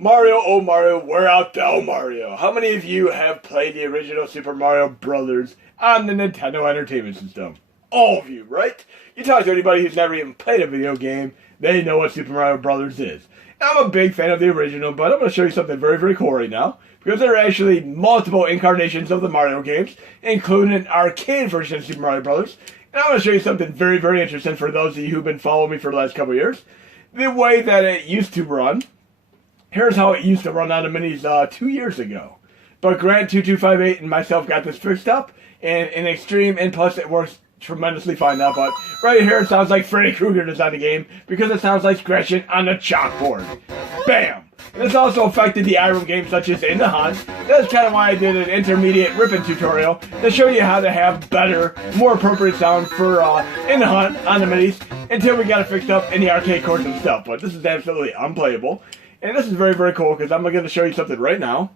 Mario, oh Mario, where art thou, Mario? How many of you have played the original Super Mario Brothers on the Nintendo Entertainment System? All of you, right? You talk to anybody who's never even played a video game, they know what Super Mario Brothers is. And I'm a big fan of the original, but I'm going to show you something very, very cool right now. Because there are actually multiple incarnations of the Mario games, including an arcade version of Super Mario Brothers. And I'm going to show you something very, very interesting for those of you who've been following me for the last couple of years. The way that it used to run. Here's how it used to run on the minis 2 years ago. But Grant2258 and myself got this fixed up, and in Extreme and Plus it works tremendously fine now. But right here it sounds like Freddy Krueger designed the game because it sounds like scratching on the chalkboard. Bam! And this also affected the Iron games such as In the Hunt. That's kind of why I did an intermediate ripping tutorial to show you how to have better, more appropriate sound for In the Hunt on the minis until we got it fixed up in the arcade course and stuff. But this is absolutely unplayable. And this is very, very cool because I'm going to show you something right now.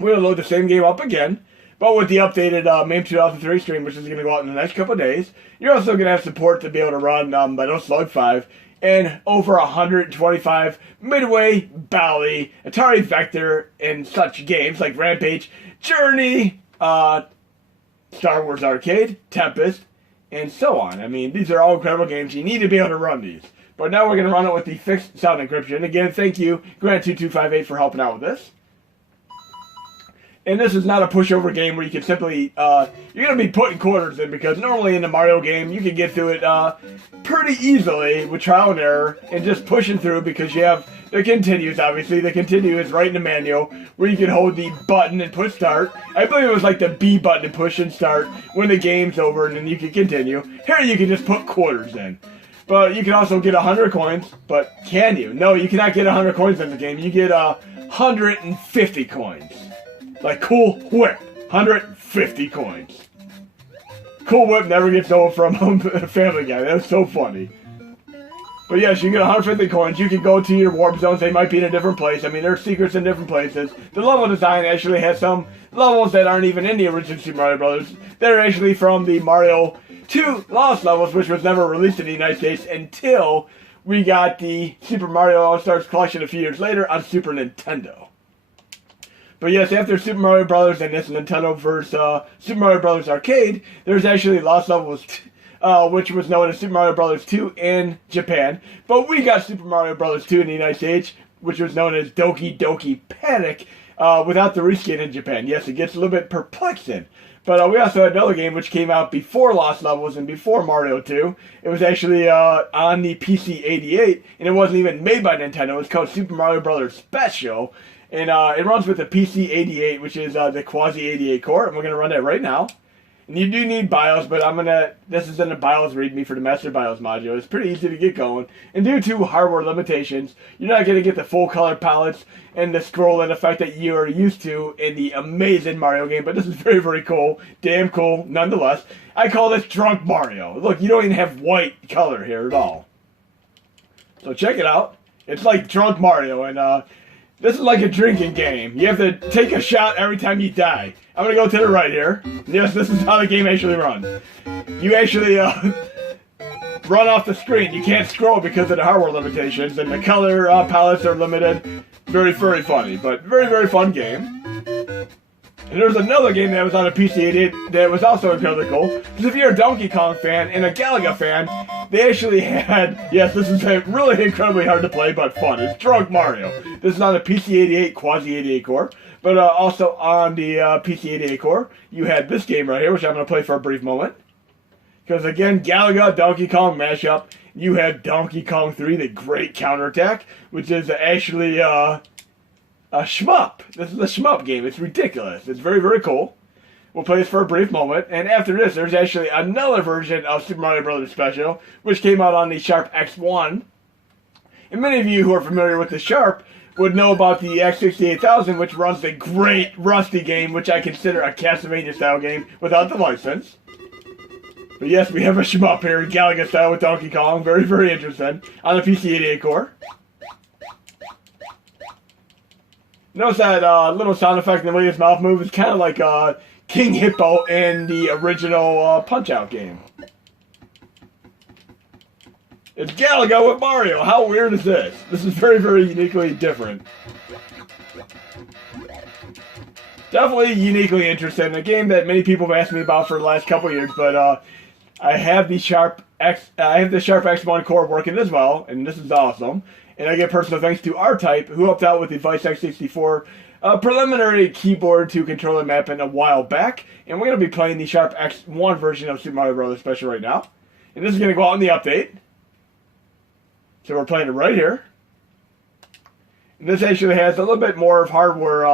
We're going to load the same game up again, but with the updated MAME 2003 stream, which is going to go out in the next couple of days. You're also going to have support to be able to run Metal Slug 5 and over 125 Midway, Bally, Atari Vector, and such games like Rampage, Journey, Star Wars Arcade, Tempest, and so on. I mean, these are all incredible games. You need to be able to run these. But now we're going to run it with the fixed sound encryption. Again, thank you, Grant2258, for helping out with this. And this is not a pushover game where you can simply, you're going to be putting quarters in because normally in the Mario game, you can get through it pretty easily with trial and error and just pushing through because you have the continues, obviously. The continue is right in the manual where you can hold the button and push start. I believe it was like the B button and push and start when the game's over and then you can continue. Here you can just put quarters in. But you can also get 100 coins, but can you? No, you cannot get 100 coins in the game. You get 150 coins. Like Cool Whip, 150 coins. Cool Whip never gets old from Family Guy. That was so funny. But yes, you get 150 coins. You can go to your warp zones. They might be in a different place. I mean, there's secrets in different places. The level design actually has some levels that aren't even in the original Super Mario Brothers. They're actually from the Mario 2 Lost levels, which was never released in the United States until we got the Super Mario All-Stars collection a few years later on Super Nintendo. But yes, after Super Mario Brothers and this Nintendo versus Super Mario Brothers Arcade, there's actually Lost Levels, which was known as Super Mario Brothers 2 in Japan. But we got Super Mario Brothers 2 in the United States, which was known as Doki Doki Panic, without the reskin in Japan. Yes, it gets a little bit perplexing. But we also had another game which came out before Lost Levels and before Mario 2. It was actually on the PC-88, and it wasn't even made by Nintendo. It was called Super Mario Brothers Special. And it runs with the PC-88, which is the Quasi-88 core, and we're going to run that right now. And you do need BIOS, but this is in the BIOS README for the Master BIOS module. It's pretty easy to get going. And due to hardware limitations, you're not going to get the full color palettes and the scrolling effect that you are used to in the amazing Mario game. But this is very, very cool. Damn cool, nonetheless. I call this Drunk Mario. Look, you don't even have white color here at all. So check it out. It's like Drunk Mario, and this is like a drinking game. You have to take a shot every time you die. I'm going to go to the right here. Yes, this is how the game actually runs. You actually run off the screen. You can't scroll because of the hardware limitations, and the color palettes are limited. Very, very funny, but very, very fun game. And there's another game that was on a PC-88 that was also incredibly cool. Because if you're a Donkey Kong fan and a Galaga fan, they actually had, yes, this is really incredibly hard to play, but fun. It's Drunk Mario. This is on the PC-88 Quasi-88 core. But also on the PC-88 core, you had this game right here, which I'm going to play for a brief moment. Because again, Galaga, Donkey Kong mashup. You had Donkey Kong 3, the Great Counterattack, which is actually a shmup. This is a shmup game. It's ridiculous. It's very, very cool. We'll play this for a brief moment. And after this, there's actually another version of Super Mario Brothers Special, which came out on the Sharp X1. And many of you who are familiar with the Sharp would know about the X68000, which runs the great Rusty game, which I consider a Castlevania style game without the license. But yes, we have a shmup here, Galaga style with Donkey Kong. Very, very interesting. On the PC-88 core. Notice that little sound effect in the way his mouth moves is kind of like King Hippo in the original Punch-Out game. It's Galaga with Mario. How weird is this? This is very, very uniquely different. Definitely uniquely interested in a game that many people have asked me about for the last couple years, but I have the Sharp X1 core working as well, and this is awesome. And I give personal thanks to R-Type, who helped out with the Vice X64 preliminary keyboard to controller mapping a while back. And we're going to be playing the Sharp X1 version of Super Mario Bros. Special right now. And this is going to go out in the update. So we're playing it right here. And this actually has a little bit more of hardware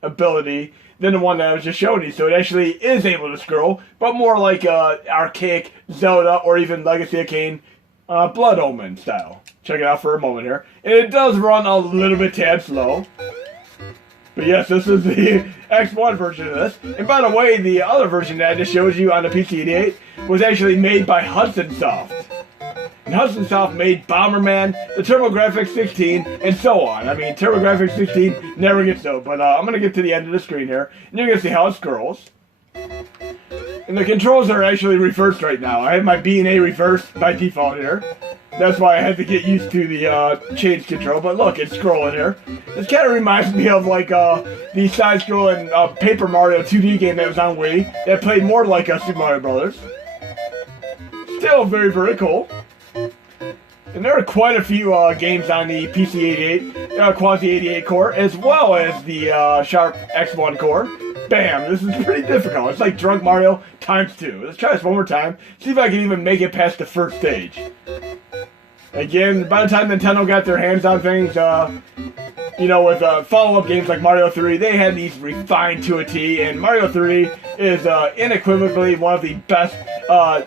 ability than the one that I was just showing you. So it actually is able to scroll, but more like archaic Zelda or even Legacy of Kain Blood Omen style. Check it out for a moment here. And it does run a little bit tad slow. But yes, this is the X1 version of this. And by the way, the other version that I just showed you on the PC-88 was actually made by Hudson Soft. And Hudson Soft made Bomberman, the TurboGrafx 16, and so on. I mean, TurboGrafx 16 never gets old, but I'm going to get to the end of the screen here, and you're going to see how it scrolls. And the controls are actually reversed right now. I have my B and A reversed by default here. That's why I had to get used to the change control, but look, it's scrolling here. This kind of reminds me of like the side-scrolling Paper Mario 2D game that was on Wii that played more like Super Mario Brothers. Still very, very cool. And there are quite a few games on the PC-88, Quasi-88 core, as well as the Sharp X1 core. Bam! This is pretty difficult. It's like Drunk Mario times 2. Let's try this one more time. See if I can even make it past the first stage. Again, by the time Nintendo got their hands on things, you know, with follow-up games like Mario 3, they had these refined to a T, and Mario 3 is unequivocally one of the best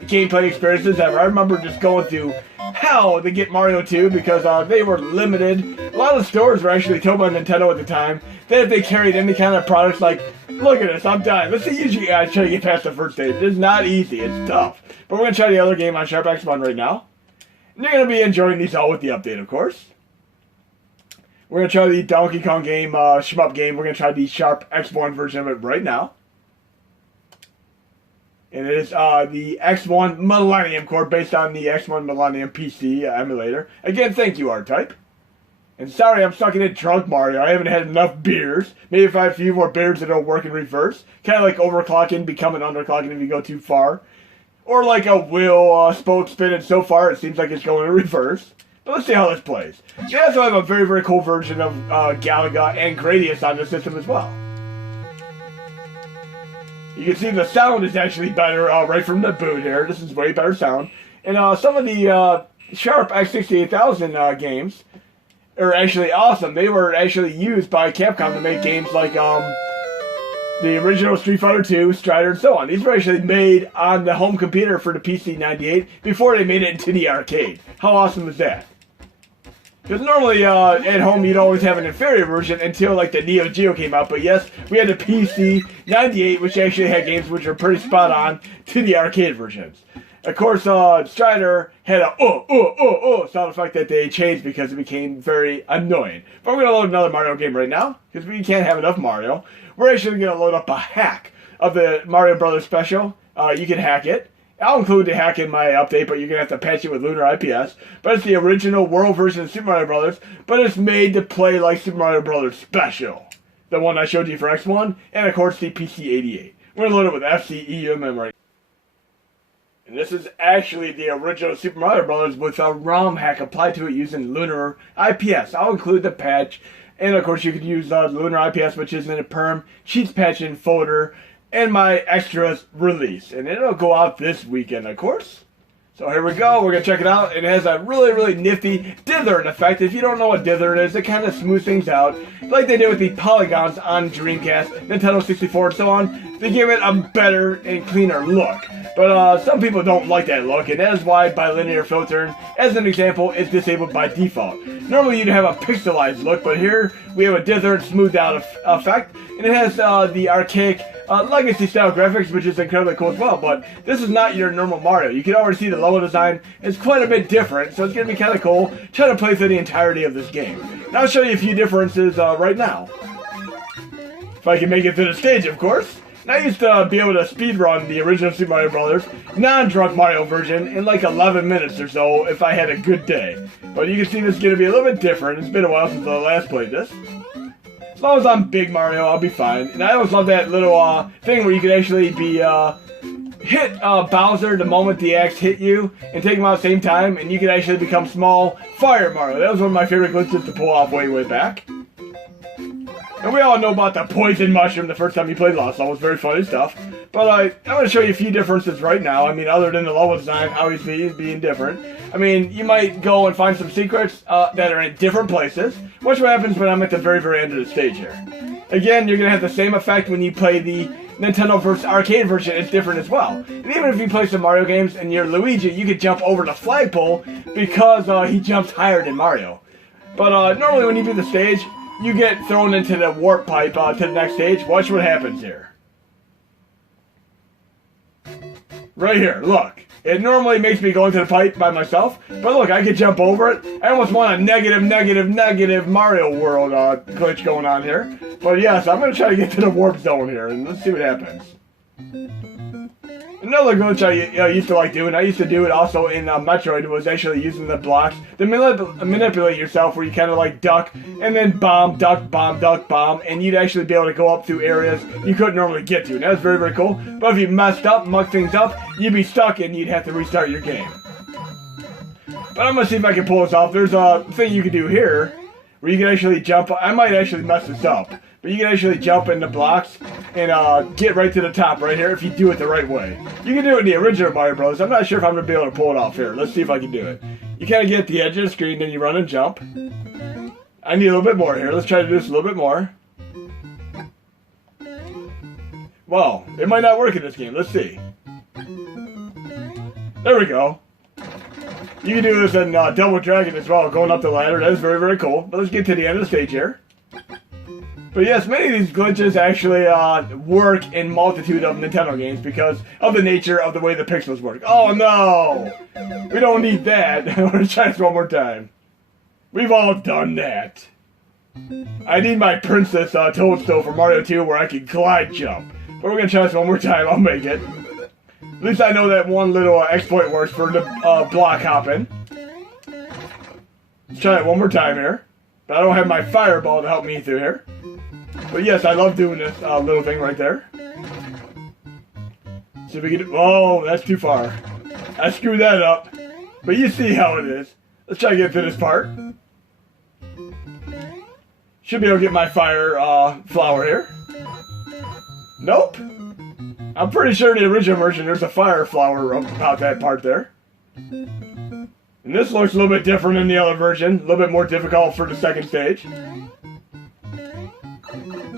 gameplay experiences ever. I remember just going through hell to get Mario 2 because they were limited. A lot of stores were actually told by Nintendo at the time that if they carried any kind of products like, look at this, I'm done. Let's see you guys try to get past the first stage. It's not easy, it's tough. But we're going to try the other game on Sharp X1 right now. And you're going to be enjoying these all with the update, of course. We're going to try the Donkey Kong game, shmup game. We're going to try the Sharp X1 version of it right now. And it is the X1 Millennium core based on the X1 Millennium PC emulator. Again, thank you, R-Type. And sorry, I'm stuck in a Drunk Mario. I haven't had enough beers. Maybe if I have a few more beers, it'll work in reverse. Kind of like overclocking, becoming underclocking if you go too far. Or like a wheel spoke spin, and so far it seems like it's going in reverse. But let's see how this plays. You also have a very, very cool version of Galaga and Gradius on the system as well. You can see the sound is actually better right from the boot here. This is way better sound. And some of the Sharp X68000 games are actually awesome. They were actually used by Capcom to make games like the original Street Fighter 2, Strider, and so on. These were actually made on the home computer for the PC-98 before they made it into the arcade. How awesome is that? Because normally at home you'd always have an inferior version until like the Neo Geo came out. But yes, we had the PC-98, which actually had games which are pretty spot on to the arcade versions. Of course, Strider had a sound effect that they changed because it became very annoying. But we're going to load another Mario game right now, because we can't have enough Mario. We're actually going to load up a hack of the Mario Brothers Special. You can hack it. I'll include the hack in my update, but you're going to have to patch it with Lunar IPS. But it's the original world version of Super Mario Brothers, but it's made to play like Super Mario Brothers Special. The one I showed you for X1, and of course the PC-88. We're going to load it with FCE memory. And this is actually the original Super Mario Bros. With a ROM hack applied to it using Lunar IPS. I'll include the patch, and of course you could use Lunar IPS, which is in a perm cheats patching folder, and my extras release. And it'll go out this weekend, of course. So here we go, we're going to check it out. It has a really, really nifty dithering effect. If you don't know what dithering is, it kind of smooths things out. Like they did with the polygons on Dreamcast, Nintendo 64, and so on. They give it a better and cleaner look. But some people don't like that look, and that is why bilinear filtering, as an example, is disabled by default. Normally you'd have a pixelized look, but here we have a dithered, smoothed out effect. And it has the archaic legacy style graphics, which is incredibly cool as well. But this is not your normal Mario. You can already see the level design is quite a bit different, so it's going to be kind of cool trying to play through the entirety of this game. Now I'll show you a few differences right now. If I can make it to the stage, of course. And I used to be able to speedrun the original Super Mario Brothers non-drunk Mario version in like 11 minutes or so if I had a good day. But you can see this is going to be a little bit different. It's been a while since I last played this. As long as I'm Big Mario, I'll be fine. And I always love that little thing where you can actually be hit Bowser the moment the axe hit you and take him out at the same time, and you can actually become small Fire Mario. That was one of my favorite glitches to pull off way back. And we all know about the poison mushroom the first time you played Lost. That was very funny stuff. But I'm going to show you a few differences right now. I mean, other than the level design obviously being different. I mean, you might go and find some secrets that are in different places. Watch what happens when I'm at the very end of the stage here. Again, you're going to have the same effect when you play the Nintendo vs. Arcade version. It's different as well. And even if you play some Mario games and you're Luigi, you could jump over the flagpole because he jumps higher than Mario. But normally when you do the stage, you get thrown into the warp pipe to the next stage. Watch what happens here. Right here, look. It normally makes me go into the pipe by myself, but look, I could jump over it. I almost want a negative Mario World glitch going on here. But yes, I'm going to try to get to the warp zone here, and let's see what happens. Another glitch I used to like doing, I used to do it also in Metroid, was actually using the blocks to manipulate yourself, where you kind of like duck, and then bomb, duck, bomb, and you'd actually be able to go up through areas you couldn't normally get to. And that was very cool. But if you messed up, mucked things up, you'd be stuck and you'd have to restart your game. But I'm going to see if I can pull this off. There's a thing you can do here, where you can actually jump. I might actually mess this up. But you can actually jump in the blocks and get right to the top right here if you do it the right way. You can do it in the original Mario Bros. I'm not sure if I'm going to be able to pull it off here. Let's see if I can do it. You kind of get at the edge of the screen, then you run and jump. I need a little bit more here. Let's try to do this a little bit more. Well, it might not work in this game. Let's see. There we go. You can do this in Double Dragon as well, going up the ladder. That is very cool. But let's get to the end of the stage here. But yes, many of these glitches actually work in multitude of Nintendo games because of the nature of the way the pixels work. Oh no! We don't need that. We're going to try this one more time. We've all done that. I need my Princess Toadstool for Mario 2 where I can glide jump. But we're going to try this one more time. I'll make it. At least I know that one little exploit works for the block hopping. Let's try it one more time here. But I don't have my fireball to help me through here. But yes, I love doing this little thing right there. See if we can do... Oh, that's too far. I screwed that up. But you see how it is. Let's try to get to this part. Should be able to get my fire flower here. Nope. I'm pretty sure in the original version there's a fire flower about that part there. And this looks a little bit different than the other version. A little bit more difficult for the second stage.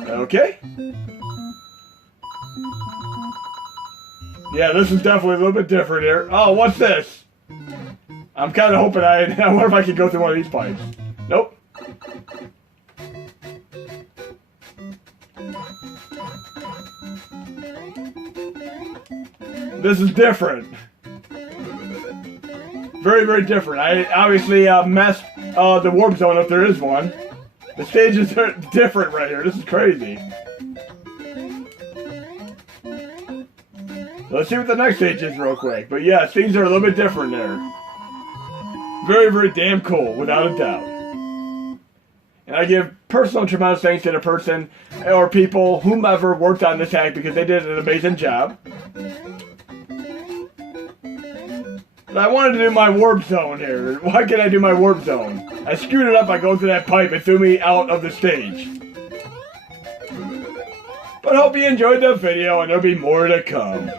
Okay. Yeah, this is definitely a little bit different here. Oh, what's this? I'm kind of hoping I wonder if I can go through one of these pipes. Nope. This is different. Very different. I obviously messed the warp zone if there is one. The stages are different right here. This is crazy. Let's see what the next stage is real quick. But yeah, things are a little bit different there. Very damn cool, without a doubt. And I give personal tremendous thanks to the person or people, whomever worked on this hack, because they did an amazing job. But I wanted to do my warp zone here. Why can't I do my warp zone? I screwed it up by going through that pipe. It threw me out of the stage. But I hope you enjoyed the video, and there'll be more to come.